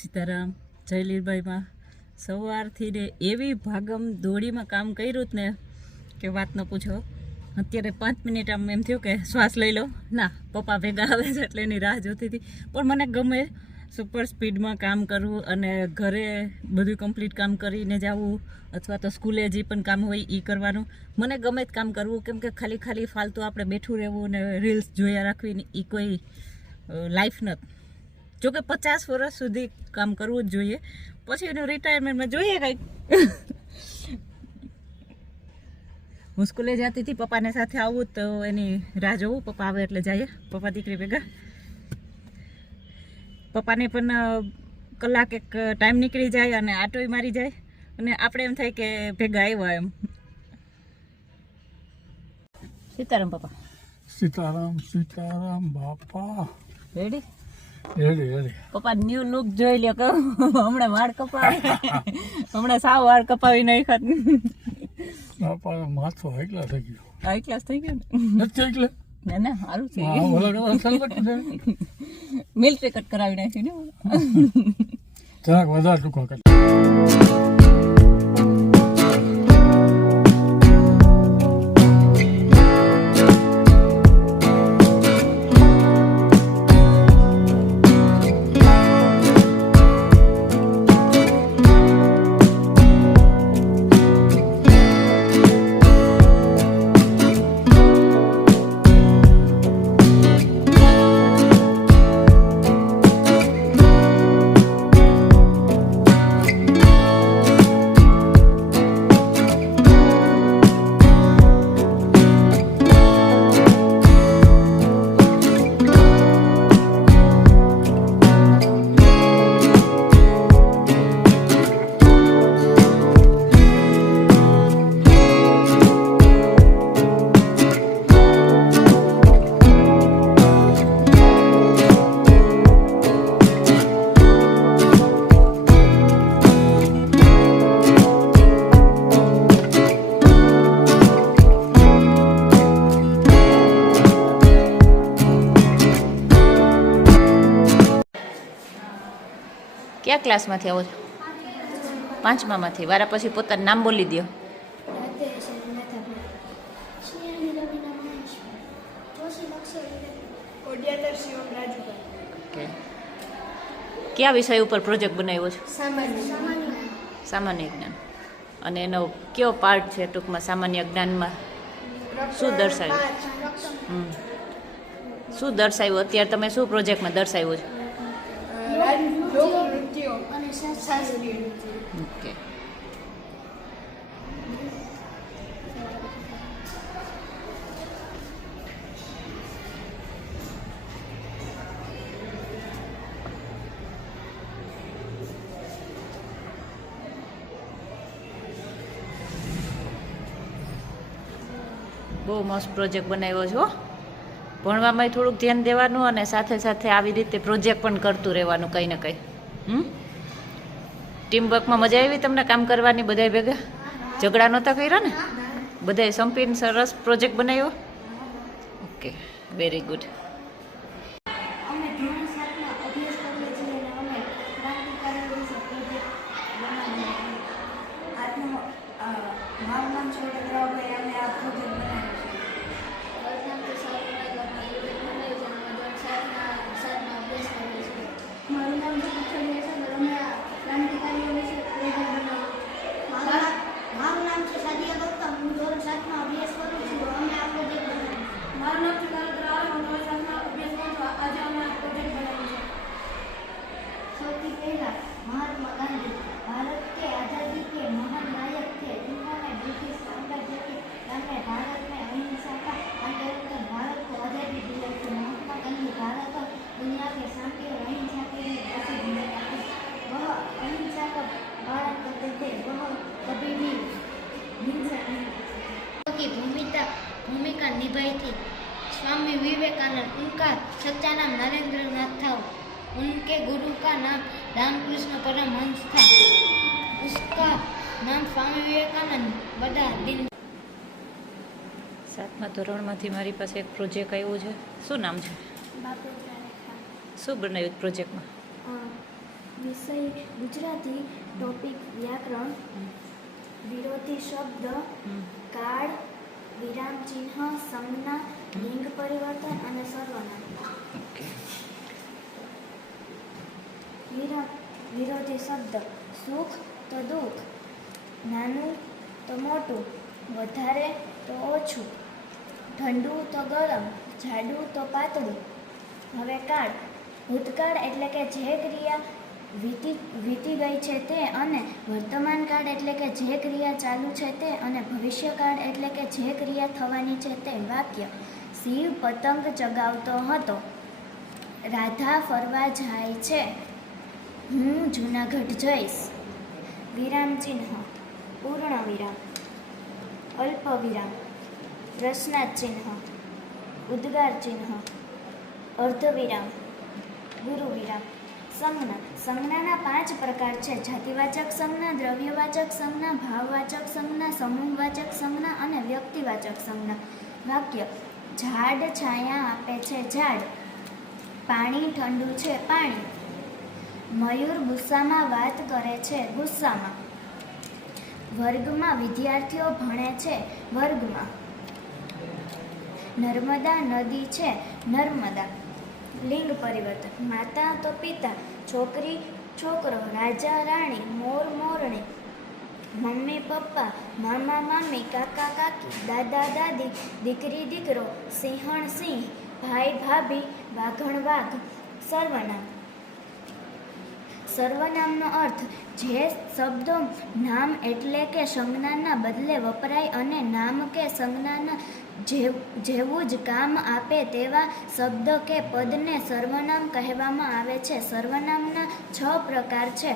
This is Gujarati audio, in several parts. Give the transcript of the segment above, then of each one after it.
સીતારામ. જય લીરબાઈમાં સવારથી ને એવી ભાગમ દોડીમાં કામ કર્યું જ ને કે વાત ન પૂછો. અત્યારે 5 મિનિટ આમ એમ થયું કે શ્વાસ લઈ લો, ના પપ્પા ભેગા આવે છે એટલે એની રાહ જોતી હતી. પણ મને ગમે સુપર સ્પીડમાં કામ કરવું અને ઘરે બધું કમ્પ્લીટ કામ કરીને જવું, અથવા તો સ્કૂલે જે પણ કામ હોય એ કરવાનું. મને ગમે જ કામ કરવું, કેમ કે ખાલી ફાલતુ આપણે બેઠું રહેવું ને રીલ્સ જોયા રાખવી ને એ કોઈ લાઈફ નથી. જોકે 50 વર્ષ સુધી કામ કરવું જ જોઈએ, પછી એનું રિટાયરમેન્ટમાં જોઈએ કંઈક. હું સ્કૂલે જતી હતી, પપ્પાને સાથે આવું તો એની રાહ જોવું, પપ્પા આવે એટલે જઈએ પપ્પા દીકરી ભેગા. પપ્પાને પણ કલાક એક ટાઈમ નીકળી જાય અને આટોય મારી જાય અને આપણે એમ થાય કે ભેગા આવ્યા એમ. સીતારામ પપ્પા. સીતારામ સીતારામ બાપા. રેડી રેડી પપ્પા ન્યુ લુક જોઈ લ્યો. કહું હમણાં વાળ કપાવી, હમણાં સાવ વાળ કપાવી નાખ્યા. બાપા માથો એકલા થઈ ગયો. આ ક્લાસ થઈ ગયો ને? નથી એકલા. ના ના સારું છે. મિલિટરી કટ કરાવી નાખ્યું ને. જરાક વધારે ટૂંકો કર. કયા ક્લાસમાંથી આવો છો? 5મામાંથી. વારા પછી પોતાનું નામ બોલી દો. ઓકે. કયા વિષય ઉપર પ્રોજેક્ટ બનાવ્યો છો? સામાન્ય જ્ઞાન. અને એનો કયો પાર્ટ છે ટૂંકમાં? સામાન્ય જ્ઞાનમાં શું દર્શાવ્યું? શું દર્શાવ્યું? અત્યારે તમે શું પ્રોજેક્ટમાં દર્શાવ્યું છે? ઓકે. બહુ મસ્ત પ્રોજેક્ટ બનાવ્યો છો. ભણવામાં થોડુંક ધ્યાન દેવાનું અને સાથે સાથે આવી રીતે પ્રોજેક્ટ પણ કરતું રહેવાનું કંઈ ને કંઈ. ટીમ વર્કમાં મજા આવી તમને કામ કરવાની? બધાય ભેગા ઝઘડા નહોતા કર્યા ને? બધાય સંપીને સરસ પ્રોજેક્ટ બનાવ્યો. Okay, very good. भूमिका निभाई थी। स्वामी विवेकानंद, उनका सच्चा नाम नरेंद्रनाथ था। उनके गुरु का नाम रामकृष्ण परमहंस था। उसका नाम स्वामी विवेकानंद बड़ा दिन। 7મા ધોરણમાંથી મારી પાસે એક પ્રોજેક્ટ આવ્યો છે. શું નામ છે? શું બનાવ્યું પ્રોજેક્ટમાં? વિષય ગુજરાતી, ટોપિક વ્યાકરણ, વિરોધી શબ્દ કાળ, વિરામ ચિહ્ન, સંજ્ઞા, લિંગ પરિવર્તન અને સર્વનામ. વિરોધી શબ્દ સુખ તો દુઃખ, નાનું તો મોટું, વધારે તો ઓછું, ઠંડુ તો ગરમ, જાડું તો પાતળું. હવે કાળ. ભૂતકાળ એટલે કે જે ક્રિયા વીતી ગઈ છે તે, અને વર્તમાન કાળ એટલે કે જે ક્રિયા ચાલુ છે તે, અને ભવિષ્યકાળ એટલે કે જે ક્રિયા થવાની છે તે. વાક્ય. શિવ પતંગ ચગાવતો હતો. રાધા ફરવા જાય છે. હું જૂનાગઢ જઈશ. વિરામ ચિહ્ન પૂર્ણ વિરામ, અલ્પ વિરામ, પ્રશ્નાર્થ ચિહ્ન, ઉદ્ગાર ચિહ્ન, અર્ધવિરામ, ગુરુ વિરામ. સંજ્ઞા. સંજ્ઞાના 5 પ્રકાર છે: જાતિવાચક સંજ્ઞા, દ્રવ્યવાચક સંજ્ઞા, ભાવવાચક સંજ્ઞા, સમૂહવાચક સંજ્ઞા અને વ્યક્તિવાચક સંજ્ઞા. વાક્ય. ઝાડ છાયા આપે છે. ઝાડ. પાણી ઠંડુ છે. પાણી. મયુર ગુસ્સામાં વાત કરે છે. ગુસ્સામાં. વર્ગમાં વિદ્યાર્થીઓ ભણે છે. વર્ગમાં. નર્મદા નદી છે. નર્મદા. લિંગ પરિવર્તન. માતા તો પિતા, છોકરી છોકરો, રાજા રાણી, મોર મોરણી, મમ્મી પપ્પા, મામા મામી, કાકા કાકી, દાદા દાદી, દીકરી દીકરો, સિંહણ સિંહ, ભાઈ ભાભી, વાઘણ વાઘ. સર્વનામ. સર્વનામનો અર્થ જે શબ્દો નામ એટલે કે સંજ્ઞાના બદલે વપરાય અને નામ કે સંજ્ઞાના જેવું જ કામ આપે તેવા શબ્દ કે પદને સર્વનામ કહેવામાં આવે છે. સર્વનામના 6 પ્રકાર છે.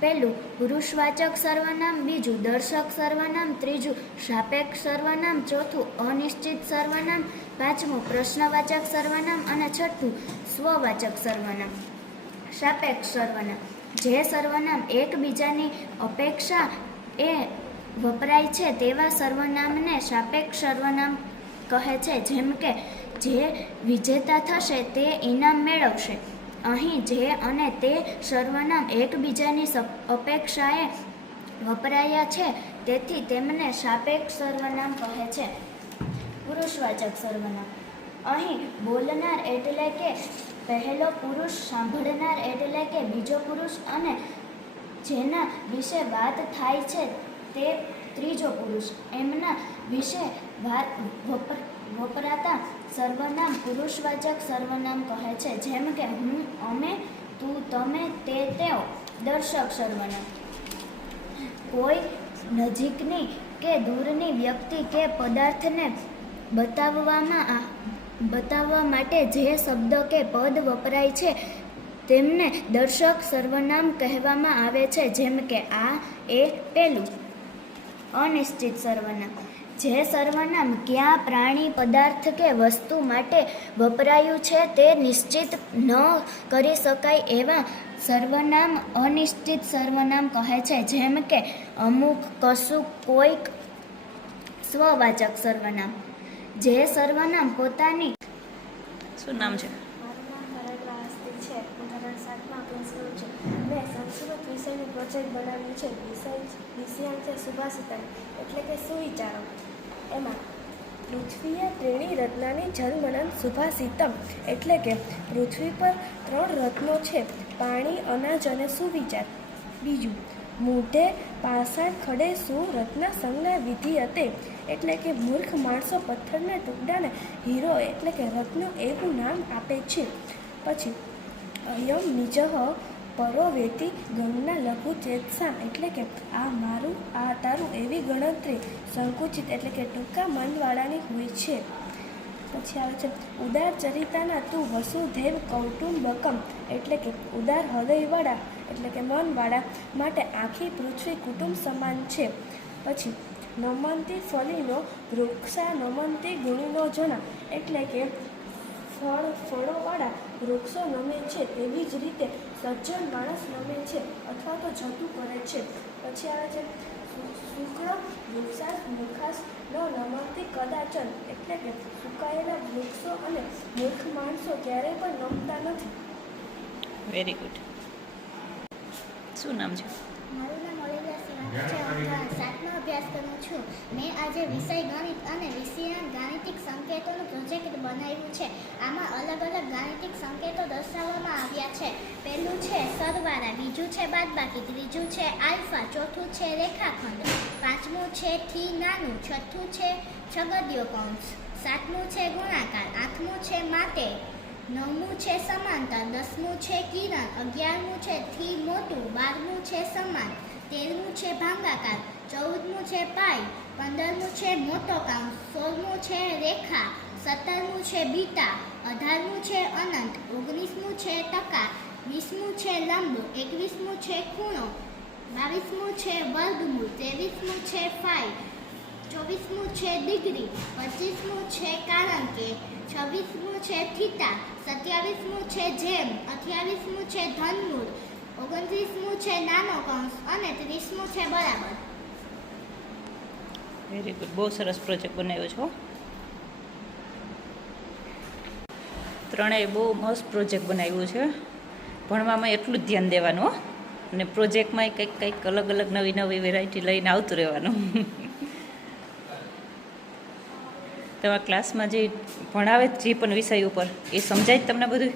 પહેલું પુરુષવાચક સર્વનામ, બીજું દર્શક સર્વનામ, ત્રીજું સાપેક્ષ સર્વનામ, ચોથું અનિશ્ચિત સર્વનામ, પાંચમું પ્રશ્નવાચક સર્વનામ અને છઠ્ઠું સ્વવાચક સર્વનામ. સાપેક્ષ સર્વનામ. જે સર્વનામ એકબીજાની અપેક્ષા એ વપરાય છે તેવા સર્વનામને સાપેક્ષ સર્વનામ કહે છે. જેમ કે જે વિજેતા થશે તે ઇનામ મેળવશે. અહીં જે અને તે સર્વનામ એકબીજાની અપેક્ષાએ વપરાયા છે તેથી તેમને સાપેક્ષ સર્વનામ કહે છે. પુરુષવાચક સર્વનામ. અહીં બોલનાર એટલે કે પહેલો પુરુષ, સાંભળનાર એટલે કે બીજો પુરુષ અને જેના વિશે વાત થાય છે તે ત્રીજો પુરુષ. એમના વિશે વપરાતા સર્વનામ પુરુષવાચક સર્વનામ કહે છે. જેમ કે હું, અમે, તું, તમે, તે, તેઓ. દર્શક સર્વનામ. કોઈ નજીકની કે દૂરની વ્યક્તિ કે પદાર્થને બતાવવા માટે જે શબ્દ કે પદ વપરાય છે તેમને દર્શક સર્વનામ કહેવામાં આવે છે. જેમ કે આ, એ, પેલું. અનિશ્ચિત સર્વનામ. જે સર્વનામ ક્યાં, પ્રાણી, પદાર્થ કે વસ્તુ માટે વપરાયું છે તે નિશ્ચિત ન કરી શકાય એવા સર્વનામ અનિશ્ચિત સર્વનામ કહે છે. જેમ કે અમુક, કશું, કોઈક. સ્વવાચક સર્વનામ. જે સર્વનામ પોતાની. શું નામ છે? મારું નામ ભરતલા આસ્તી છે. હું ધોરણ 7માં અભ્યાસ કરું છું. મેં સંસ્કૃત વિષયનું પ્રોજેક્ટ બનાવ્યું છે. વિષયાંક છે સુભાષિતમ એટલે કે સુવિચારો. એમાં પૃથ્વીએ ત્રીણી રત્નાની જન્મનં સુભાષિતમ એટલે કે પૃથ્વી પર 3 રત્નો છે: પાણી, અનાજ અને સુવિચાર. બીજું, મૂઢે પાષાણ ખડે સુરત્ન સંજ્ઞા વિધિયતે એટલે કે મૂર્ખ માણસો પથ્થરના ટુકડાને હીરો એટલે કે રત્ન એવું નામ આપે છે. પછી અયમ નિજઃ પરો વેતી ગણના લઘુ ચેતસા એટલે કે આ મારું, આ તારું એવી ગણતરી સંકુચિત એટલે કે ટૂંકા મનવાળાની હોય છે. પછી આવે છે ઉદાર ચરિતાના તું વસુધૈવ કૌટુંબકમ એટલે કે ઉદાર હૃદયવાળા એટલે કે મનવાળા માટે આખી પૃથ્વી કુટુંબ સમાન છે. પછી નમંતી ફલીનો વૃક્ષા નમંતી ગુણીનો જણા એટલે કે ફળોવાળા વૃક્ષો નમે છે તેવી જ રીતે સજ્જન માણસ નમે છે અથવા તો જતું કરે છે. પછી આવે છે શુક્લ વૃક્ષાસ મૂર્ખાસ ન નમંતી કદાચન એટલે કે સુકાયેલા વૃક્ષો અને મૂર્ખ માણસો ક્યારેય પણ નમતા નથી. Very good. શું નામ છે? મારું નામ ઓલિવિયા સિવાન છે. હું 7મો અભ્યાસ કરું છું. મેં આજે વિષય ગણિત અને વિષયના ગાણિતિક સંકેતોનું પ્રોજેક્ટ બનાવ્યું છે. આમાં અલગ અલગ ગાણિતિક સંકેતો દર્શાવવામાં આવ્યા છે. પહેલું છે સરવાળા, બીજું છે બાદબાકી, ત્રીજું છે આલ્ફા, ચોથું છે રેખાખંડ, પાંચમું છે થી નાનું, છઠ્ઠું છે છગડીયો કૌંસ, સાતમું છે ગુણાકાર, આઠમું છે માટે, નવમું છે સમાંતર, 10મું છે કિરણ, 11મું છે થી મોટું, 12મું છે સમાન, 13મું છે ભાગાકાર, 14મું છે પાઈ, 15મું છે મોટો કાઉન્સ, 16મું છે રેખા, 17મું છે બીટા, 18મું છે અનંત, 19મું છે ટકા, 20મું છે લંબ, 21મું છે ખૂણો, 22મું છે વર્ગમૂળ, 23મું છે પાઈ, 24મું છે ડિગ્રી, 25મું છે કારણ કે, 26મું છે થીટા, 27મું છે જેમ, 28મું છે ધનમૂળ, 29મું છે નાનો કૌંસ અને 30મું છે બરાબર. વેરી ગુડ, બહુ સરસ પ્રોજેક્ટ બનાવ્યો છો. ત્રણેય બહુ મસ્ત પ્રોજેક્ટ બનાવ્યું છે. ભણવામાં એટલું જ ધ્યાન દેવાનું હો, અને પ્રોજેક્ટમાં કંઈક અલગ અલગ નવી નવી વેરાયટી લઈને આવતું રહેવાનું. તમારા ક્લાસમાં જે ભણાવે જે પણ વિષય ઉપર એ સમજાય જ તમને બધું?